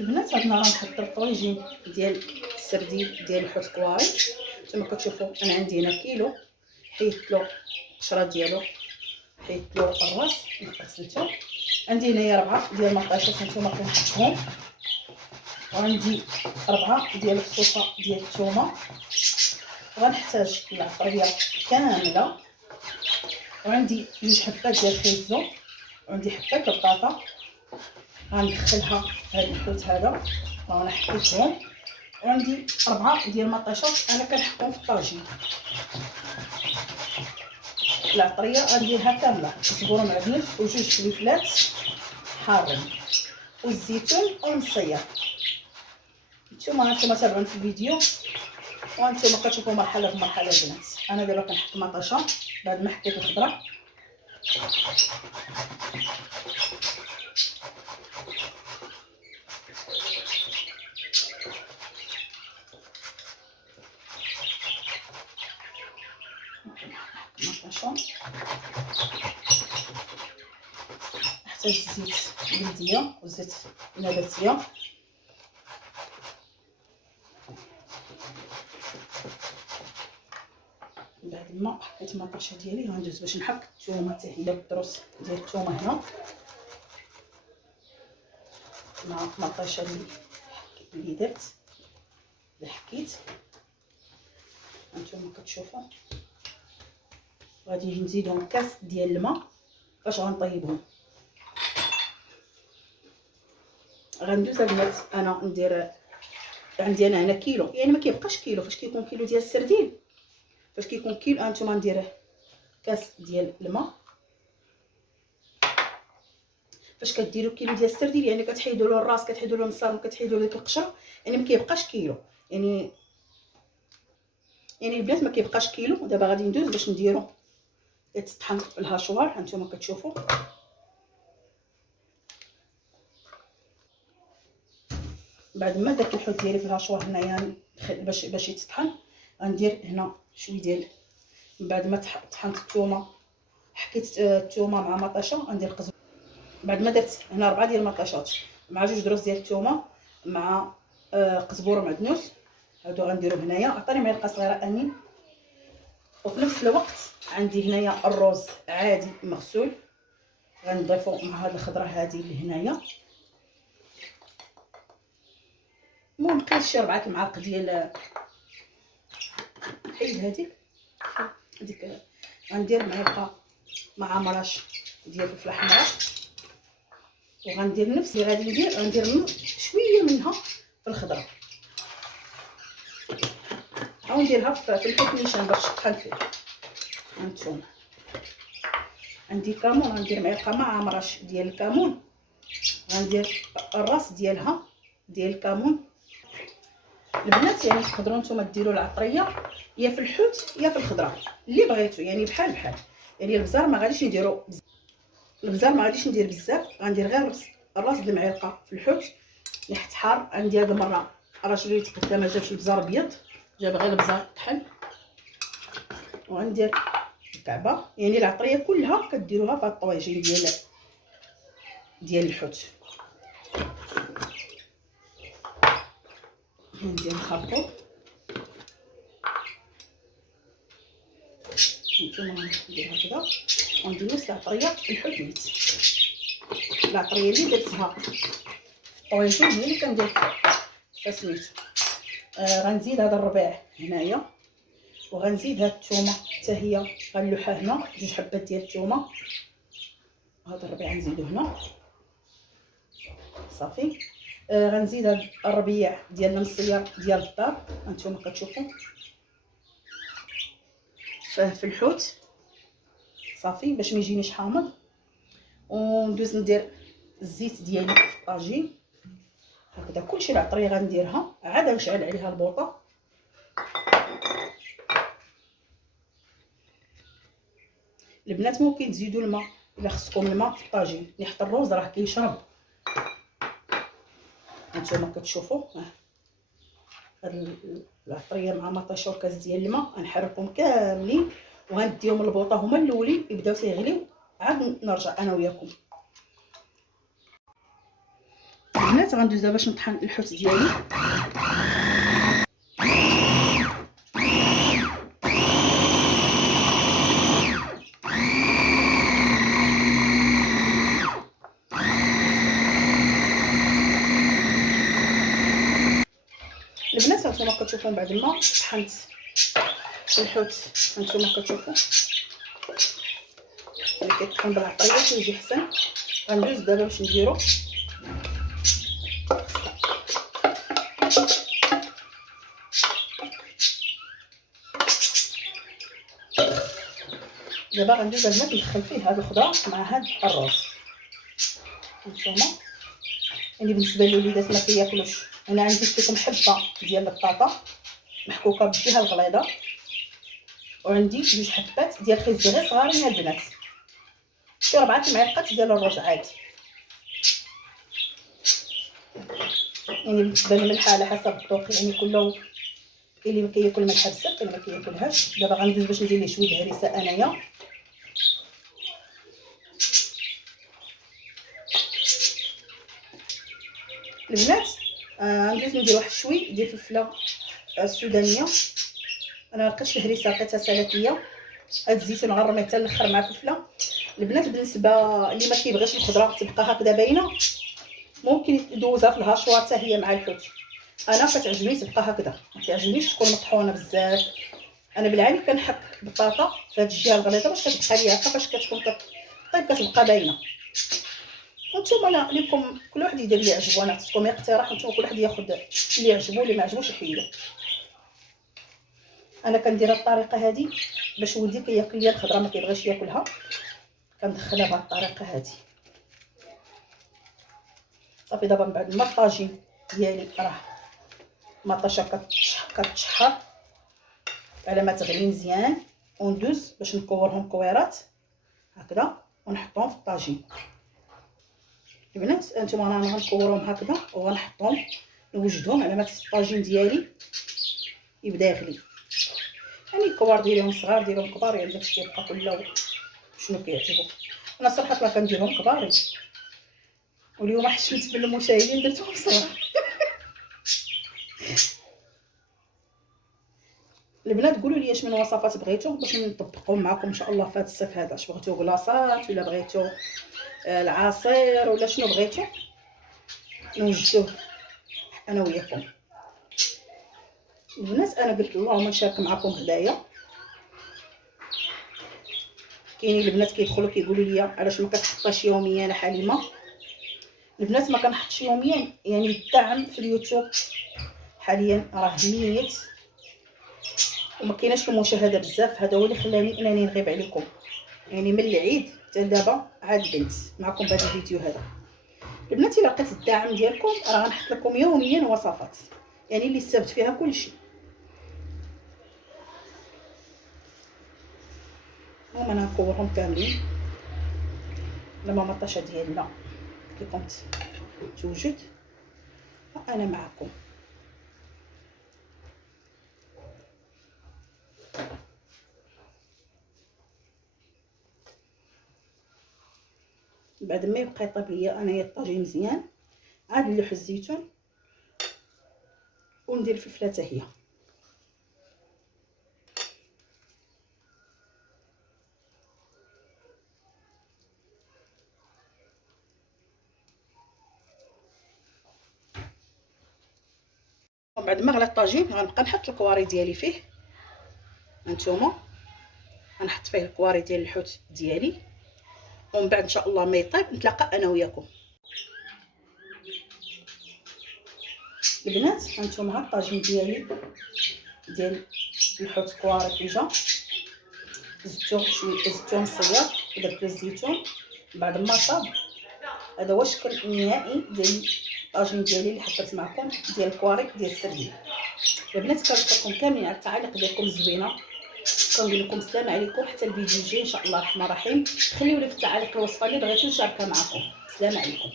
البنات هاد النهار غنحضر الطواجين ديال السردين ديال الحوت كواري. كما كتشوفوا انا عندي هنا كيلو، حيدت له القشره ديالو، حيدت له الراس غسلته. عندي هنايا 4 ديال المطيشات هانتوما كنحطهم، وعندي 4 ديال الصوصه ديال الثومه. غنحتاج العطريه كامله، وعندي 2 حبات ديال الخيزو، وعندي حبات البطاطا غندخلها هاد الحوت هذا وانا حطيتهم. وعندي 4 ديال المطيشات انا كنحطهم في الطاجين. العطريه غنديرها كامله، كزبور معدنوس وجوج فلفلات حارين والزيتون ومصير. نتوما تابعوني في الفيديو وانتم كتشوفوا مرحله بمرحله البنات. انا دابا كنحط المطيشه بعد ما حطيت الخضره. نحتاج الزيت البلديه والزيت النباتيه. بعد ما حطيت المطيشه ديالي غندوز باش نحك الثومه حتى هي الدروس ديال الثومه هنا مع المطيشه اللي درت اللي حكيت. هانتوما كتشوفوا غادي نزيدهم كاس ديال الماء باش غنطيبهم. غندوز البنات انا ندير عندي انا هنا كيلو، يعني ما كيبقاش كيلو. فاش كيكون كيلو ديال السردين، فاش كيكون كيلو هانتوما ندير كاس ديال الماء. فاش كديروا كيلو ديال السردين يعني كتحيدوا له الراس، كتحيدوا له النصار، وكتحيدوا له ديك القشره، يعني ما كيبقاش كيلو. يعني البنات ما كيبقاش كيلو. دابا غادي ندوز باش نديرو تطحن في الهاشوار. هانتوما كتشوفوا بعد ما درت الحوت ديالي في الهاشوار هنايا باش يتطحن، غندير هنا شويه ديال بعد ما طحنت الثومه، حكيت الثومه مع مطيشه، غندير قزبر. بعد ما درت هنا 4 ديال المطيشات مع 2 دروس ديال الثومه مع قزبور معدنوس، هادو غنديرو هنايا. عطاني معلقه صغيره اني. وفي نفس الوقت عندي هنايا الرز عادي مغسول غنضيفو مع هاد الخضره هادي اللي هنايا. المهم بقيت شي 4 المعالق ديال حيد هذيك غندير معلقه مع مرش ديال الفلفله حمراء، وغندير نفس اللي غادي غندير شويه منها في الخضره، او نديرها في الحوت نيشان باش تطحن فيه. هانتوما عندي كمون، غندير معلقه مع مرش ديال الكمون، غندير الراس ديالها ديال الكمون. البنات يعني تقدروا نتوما ديروا العطريه يا في الحوت يا في الخضره اللي بغيتو، يعني بحال يعني البزار ما غاديش نديرو البزار ما غاديش ندير بزاف، غندير غير الراس د المعلقه في الحوت يحت حار. عندي هاد المره الراجل اللي تقدم ما جابش البزار ابيض، جاب غير البزار طحن. وغندير الكعبه، يعني العطريه كلها كديروها في الطواجين ديال الحوت. ندير الخرطوم، نتوما ندير هكذا وندير نفس العطريه في الحوت نيت. العطريه اللي درتها في الطواجين هي اللي كندير فسميتو. غنزيد هذا الربيع هنايا، وغنزيد هاد الثومه حتى هي غنلوحها هنا 2 حبات ديال الثومه. هذا الربيع نزيدو هنا صافي. غنزيد هاد الربيع ديال المصير ديال الدار، هانتوما كتشوفوا في الحوت صافي باش ما يجينيش حامض. وندوز ندير الزيت ديالي في الطاجين هكذا. كلشي العطريه غنديرها، عاد نشعل عليها البوطه. البنات ممكن تزيدوا الماء الا خصكم الماء في الطاجين، حيت الروز راه كيشرب. هانتوما كتشوفوا العطريه مع مطيشه وكاس ديال الماء غنحركهم كاملين وغنديهم البوطه هما الاولين يبداو تيغليو، عاد نرجع انا وياكم. البنات غندوز دابا باش نطحن الحوت ديالي. البنات هانتوما كتشوفوا بعد ما طحنت الحوت، هانتوما كتشوفوا اللي كيطحن بالعطريه كيجي حسن. غندوز دابا باش نديرو دابا غندوز البنات ندخل فيه هاد الخضره مع هاد الرز. هانتوما يعني بالنسبه للوليدات ما كياكلوش، انا عندي لكم حبه ديال البطاطا محكوكه بالجهه الغليظه، وعندي جوج حبات ديال الخيز غير صغارين البنات، شي 4 معالق ديال الرز عادي. يعني بالنسبه للملح على حسب الذوق، يعني كله كاين اللي ما كياكل ملح بزاف كاين اللي ما كياكلهاش. دابا غندوز باش ندير ليه شويه هريسه انايا. البنات غندوز ندير واحد شوي ديال الفلفله السودانيه. انا لقيتش الهريسه لقيتها سلطيه. هاد الزيتون غنرميه حتى الاخر مع الفلفله. البنات بالنسبه اللي ما كيبغيش الخضره تبقى هكذا باينه ممكن يدوزها في الهاشوار حتى هي مع الحوت. انا كتعجبني تبقى هكذا، ما كيعجبنيش تكون مطحونه بزاف. انا بالعاني كنحك بطاطا في هاد الجهه الغليظه باش كتبقى ليا هكا، فاش كتكون طيب كتبقى باينه. وانتم انا لكم كل واحد يدير اللي عجبو، انا عطيتكم اقتراح وانتم كل واحد ياخذ اللي عجبو، اللي ما عجبوش يحيدو. انا كندير الطريقه هذه باش ولدي كياكل ليا الخضره ما كيبغيش ياكلها، كندخلها بهذه الطريقه هذه. صافي دابا من بعد ما الطاجين ديالي راه مطاشه كتشحر على ما تغلي مزيان، وندوز باش نكورهم كويرات هكذا ونحطهم في الطاجين. البنات انتم انا غنكورهم هكذا وغنحطهم نوجدهم على ما الطاجين ديالي يبدا يغلي. يعني الكوار ديالهم صغار ديالهم كبار، يعني داكشي كيبقى كله شنو كيعجبو. انا صراحه ما كنديرهم كبارين، واليوم حشمت بالمشاهدين درتهم صغار. البنات قولوا لي اش من وصفات بغيتو باش نطبقهم معكم ان شاء الله في هذا الصيف هذا. اش بغيتو كلاصات ولا بغيتو العصير ولا شنو بغيتو نوجدوه انا وياكم. البنات انا قلت اللهم نشارك معكم هدايا. كاينين البنات كيدخلوا كيقولوا لي علاش ما كتحطيش يوميا حليمه. البنات ما كنحطش يوميا، يعني الدعم في اليوتيوب حاليا راه ميت وما كايناش المشاهده بزاف. هذا هو اللي خلاني انني نغيب عليكم، يعني من العيد حتى دابا عاد بنت معكم بهذا الفيديو هذا. البنات الا لقيت الدعم ديالكم راه غنحط لكم يوميا وصفات، يعني اللي السبت فيها كلشي. المهم انا نكورهم كاملين لما مطاشه ديالنا كي كنت توجد انا معكم. بعد ما يبقى يطيب ليا انايا الطاجين مزيان عاد نلوح الزيتون وندير الفلفله حتى هي. وبعد ما غلى الطاجين غنبقى نحط الكواري ديالي فيه. هانتوما غنحط فيه الكواري ديال الحوت ديالي، ومن بعد ان شاء الله ما يطيب نتلاقى انا وياكم. البنات هانتوما ها الطاجين ديالي ديال الحوت كواري ديجا زدتو شويه، زدتو مصير ودرت الزيتون بعد ما طاب. هذا هو الشكل النهائي ديال الطاجين ديالي اللي حطيت معكم ديال الكواري ديال السردين. البنات كنشكركم كاملين على التعاليق ديالكم الزوينه. كنقول لكم السلام عليكم حتى الفيديو الجاي ان شاء الله الرحمن الرحيم. خليوا لي في التعاليق الوصفه اللي بغيتو نشاركها معكم. السلام عليكم.